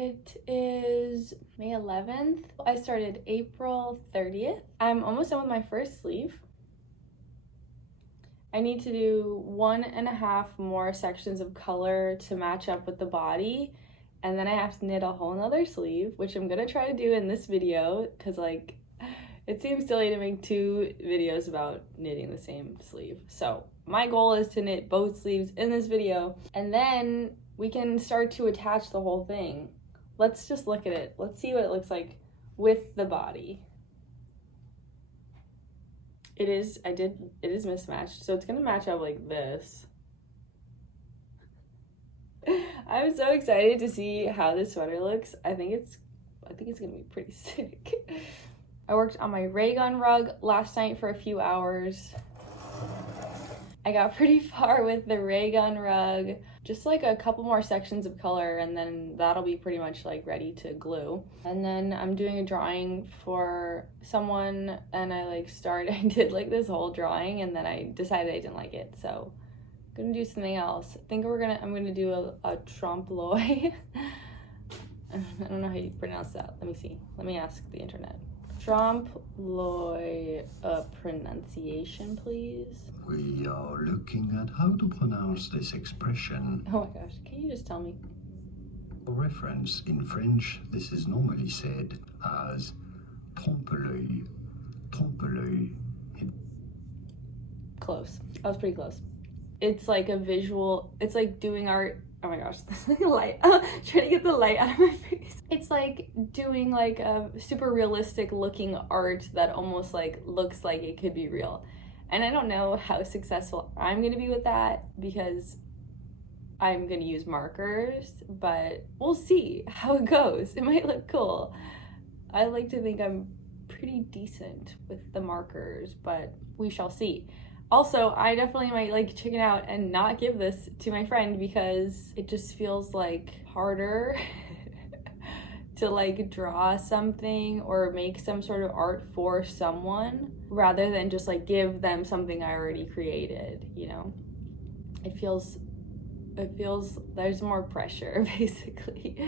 It is May 11th. I started April 30th. I'm almost done with my first sleeve. I need to do 1.5 more sections of color to match up with the body, and then I have to knit a whole nother sleeve, which I'm gonna try to do in this video because like it seems silly to make 2 videos about knitting the same sleeve. So my goal is to knit both sleeves in this video, and then we can start to attach the whole thing. Let's just look at it. Let's see what it looks like with the body. It is mismatched, so it's gonna match up like this. I'm so excited to see how this sweater looks. I think it's gonna be pretty sick. I worked on my ray gun rug last night for a few hours. I got pretty far with the ray gun rug, just like a couple more sections of color, and then that'll be pretty much like ready to glue. And then I'm doing a drawing for someone, and I did like this whole drawing, and then I decided I didn't like it, so I'm gonna do something else. I think I'm gonna do a trompe-l'oeil. I don't know how you pronounce that. Let me see. Let me ask the internet. Trompe-l'oeil, pronunciation, please. We are looking at how to pronounce this expression. Oh my gosh, can you just tell me? For reference, in French, this is normally said as trompe-l'oeil. Trompe-l'oeil. Close. I was pretty close. It's like a visual, it's like doing art. Oh my gosh, there's light. I'm trying to get the light out of my face. It's like doing like a super realistic looking art that almost like looks like it could be real. And I don't know how successful I'm gonna be with that because I'm gonna use markers, but we'll see how it goes. It might look cool. I like to think I'm pretty decent with the markers, but we shall see. Also, I definitely might like chicken out and not give this to my friend because it just feels like harder to like draw something or make some sort of art for someone rather than just like give them something I already created, you know? It feels there's more pressure basically.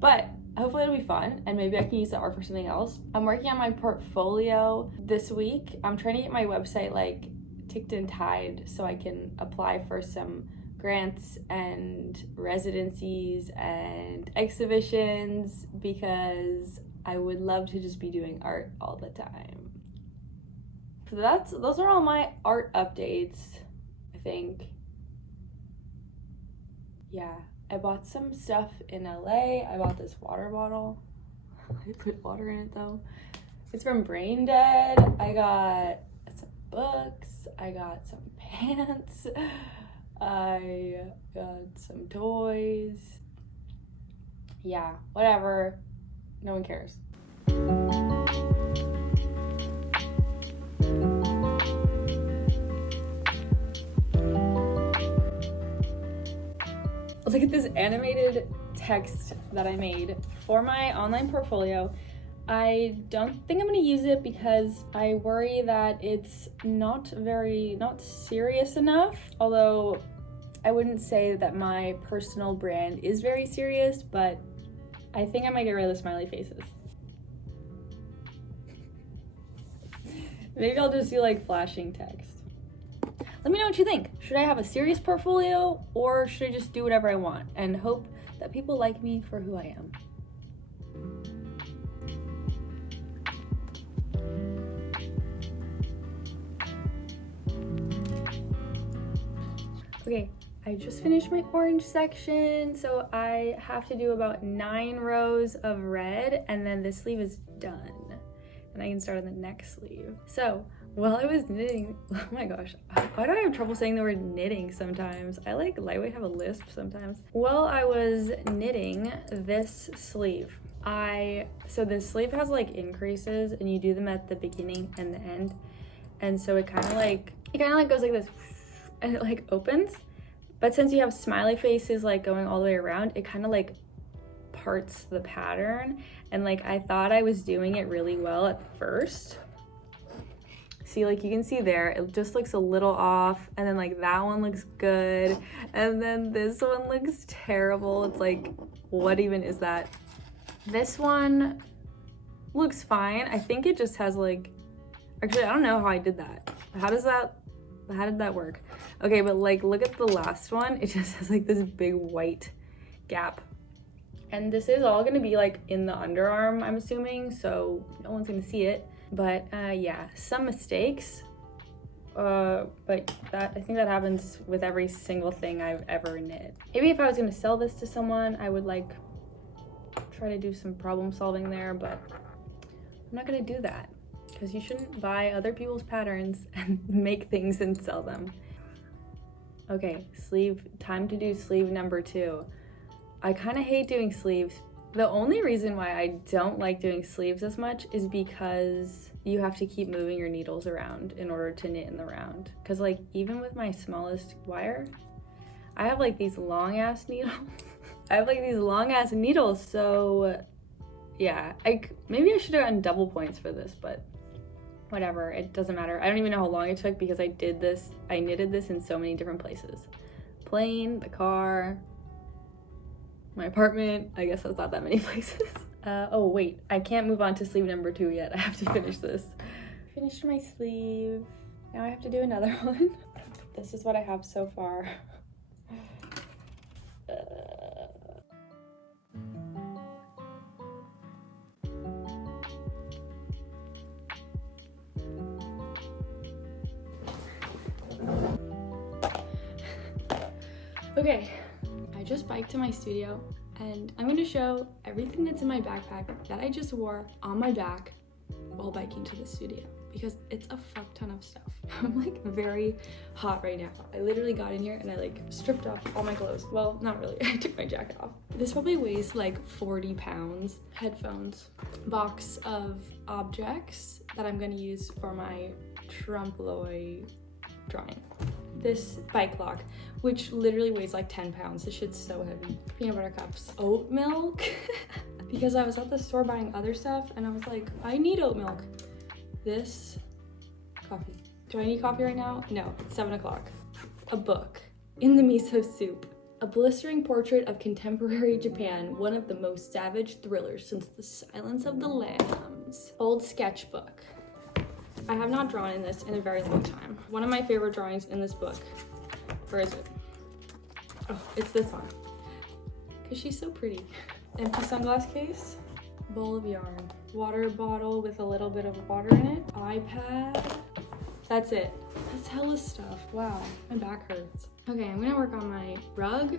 But hopefully it'll be fun and maybe I can use the art for something else. I'm working on my portfolio this week. I'm trying to get my website like ticked and tied so I can apply for some grants and residencies and exhibitions because I would love to just be doing art all the time. So those are all my art updates, I think. Yeah, I bought some stuff in LA. I bought this water bottle. I put water in it though. It's from Brain Dead. I got some books. I got some pants. I got some toys. Yeah, whatever. No one cares. Look at this animated text that I made for my online portfolio. I don't think I'm gonna use it because I worry that it's not serious enough. Although I wouldn't say that my personal brand is very serious, but I think I might get rid of the smiley faces. Maybe I'll just do like flashing text. Let me know what you think. Should I have a serious portfolio or should I just do whatever I want and hope that people like me for who I am? Okay, I just finished my orange section, so I have to do about 9 rows of red, and then this sleeve is done. And I can start on the next sleeve. So while I was knitting, oh my gosh, why do I have trouble saying the word knitting sometimes? I like lightweight have a lisp sometimes. While I was knitting this sleeve, so this sleeve has like increases and you do them at the beginning and the end. And so it kind of like goes like this and it like opens. But since you have smiley faces like going all the way around, it kind of like parts the pattern. And like I thought I was doing it really well at first. See, like you can see there, it just looks a little off, and then like that one looks good, and then this one looks terrible. It's like, what even is that? This one looks fine. I think it just has like, actually I don't know how I did that. How did that work? Okay, but like look at the last one. It just has like this big white gap. And this is all gonna be like in the underarm, I'm assuming, so no one's gonna see it. But yeah, some mistakes, but I think that happens with every single thing I've ever knit. Maybe if I was gonna sell this to someone, I would like try to do some problem solving there, but I'm not gonna do that because you shouldn't buy other people's patterns and make things and sell them. Okay, time to do sleeve number 2. I kind of hate doing sleeves. The only reason why I don't like doing sleeves as much is because you have to keep moving your needles around in order to knit in the round. Because like even with my smallest wire, I have like these long ass needles. So yeah, maybe I should have gotten double points for this, but whatever, it doesn't matter. I don't even know how long it took because I knitted this in so many different places. Plane, the car, my apartment. I guess that's not that many places. Oh wait, I can't move on to sleeve number 2 yet. I have to finish this. Finished my sleeve. Now I have to do another one. This is what I have so far. Okay, I just biked to my studio and I'm gonna show everything that's in my backpack that I just wore on my back while biking to the studio because it's a fuck ton of stuff. I'm like very hot right now. I literally got in here and I like stripped off all my clothes. Well, not really, I took my jacket off. This probably weighs like 40 pounds. Headphones, box of objects that I'm gonna use for my trompe-l'oeil drawing. This bike lock, which literally weighs like 10 pounds. This shit's so heavy. Peanut butter cups. Oat milk, because I was at the store buying other stuff and I was like, I need oat milk. This, coffee. Do I need coffee right now? No, it's 7 o'clock. A book, In the Miso Soup. A blistering portrait of contemporary Japan, one of the most savage thrillers since The Silence of the Lambs. Old sketchbook. I have not drawn in this in a very long time. One of my favorite drawings in this book. Where is it? Oh, it's this one. Because she's so pretty. Empty sunglass case. Bowl of yarn. Water bottle with a little bit of water in it. iPad. That's it. That's hella stuff. Wow, my back hurts. Okay, I'm gonna work on my rug.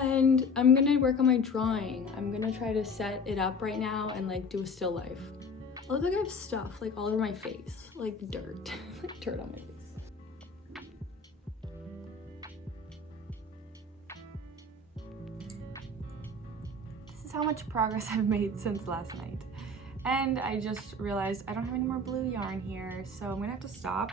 And I'm gonna work on my drawing. I'm gonna try to set it up right now and like do a still life. I look like I have stuff like all over my face, like dirt, like dirt on my face. This is how much progress I've made since last night. And I just realized I don't have any more blue yarn here, so I'm gonna have to stop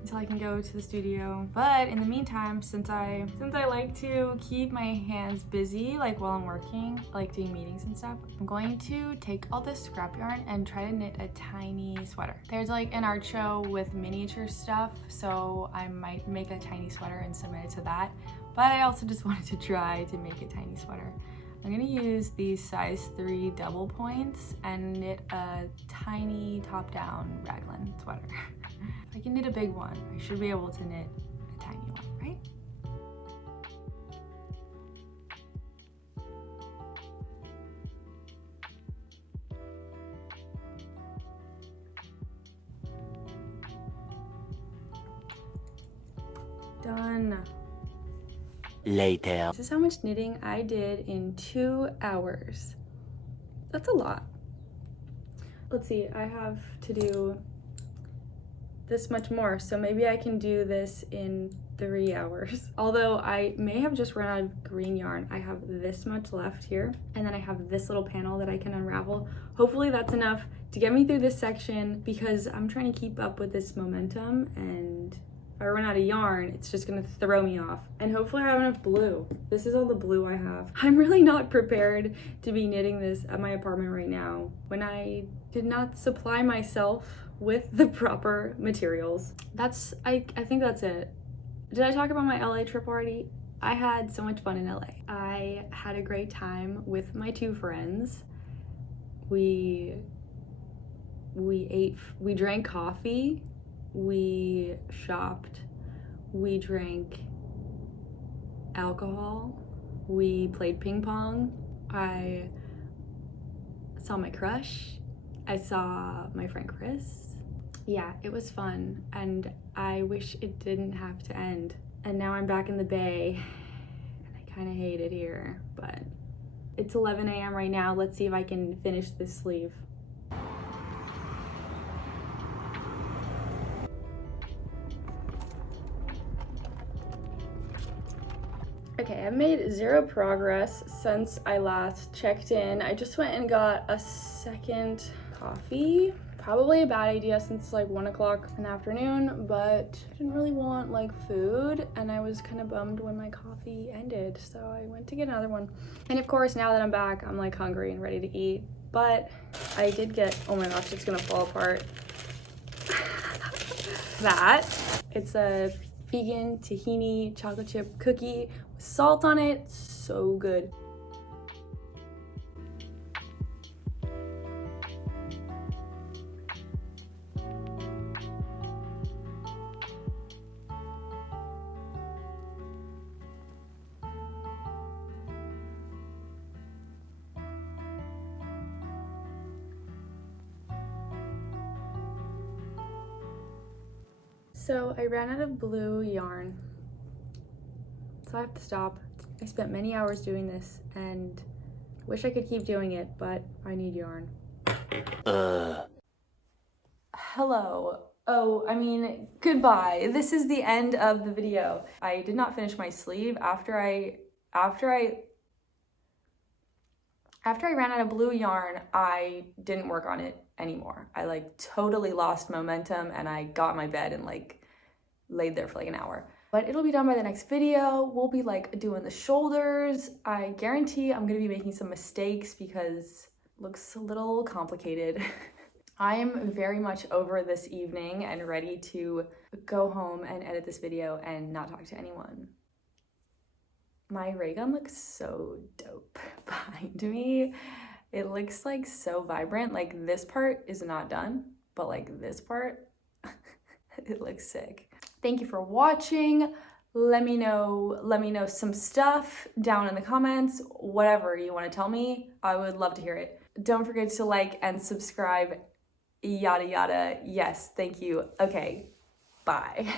until I can go to the studio. But in the meantime, since I like to keep my hands busy like while I'm working, like doing meetings and stuff, I'm going to take all this scrap yarn and try to knit a tiny sweater. There's like an art show with miniature stuff, so I might make a tiny sweater and submit it to that. But I also just wanted to try to make a tiny sweater. I'm gonna use these size 3 double points and knit a tiny top-down raglan sweater. If I can knit a big one, I should be able to knit a tiny one, right? Done. Later. This is how much knitting I did in 2 hours. That's a lot. Let's see, I have to do this much more, so maybe I can do this in 3 hours. Although I may have just run out of green yarn. I have this much left here, and then I have this little panel that I can unravel. Hopefully that's enough to get me through this section, because I'm trying to keep up with this momentum, and if I run out of yarn, it's just gonna throw me off. And hopefully I have enough blue. This is all the blue I have. I'm really not prepared to be knitting this at my apartment right now when I did not supply myself with the proper materials. I think that's it. Did I talk about my LA trip already? I had so much fun in LA. I had a great time with my 2 friends. We ate, we drank coffee, we shopped, we drank alcohol, we played ping pong, I saw my crush, I saw my friend Chris. Yeah, it was fun, and I wish it didn't have to end. And now I'm back in the Bay, and I kind of hate it here, but it's 11 a.m. right now. Let's see if I can finish this sleeve. Okay, I've made 0 progress since I last checked in. I just went and got a second coffee. Probably a bad idea since it's like 1 o'clock in the afternoon, but I didn't really want like food, and I was kind of bummed when my coffee ended, so I went to get another one. And of course, now that I'm back, I'm like hungry and ready to eat, but I did get, oh my gosh, it's gonna fall apart. That, it's a vegan tahini chocolate chip cookie with salt on it, so good. So I ran out of blue yarn, so I have to stop. I spent many hours doing this and wish I could keep doing it, but I need yarn. Hello. Oh, I mean, goodbye. This is the end of the video. I did not finish my sleeve after I ran out of blue yarn. I didn't work on it anymore. I like totally lost momentum, and I got in my bed and like laid there for like an hour. But it'll be done by the next video. We'll be like doing the shoulders. I guarantee I'm gonna be making some mistakes because it looks a little complicated. I am very much over this evening and ready to go home and edit this video and not talk to anyone. My ray gun looks so dope behind me. It looks like so vibrant. Like this part is not done, but like this part, it looks sick. Thank you for watching. Let me know some stuff down in the comments. Whatever you want to tell me, I would love to hear it. Don't forget to like and subscribe, yada yada. Yes, thank you. Okay, bye.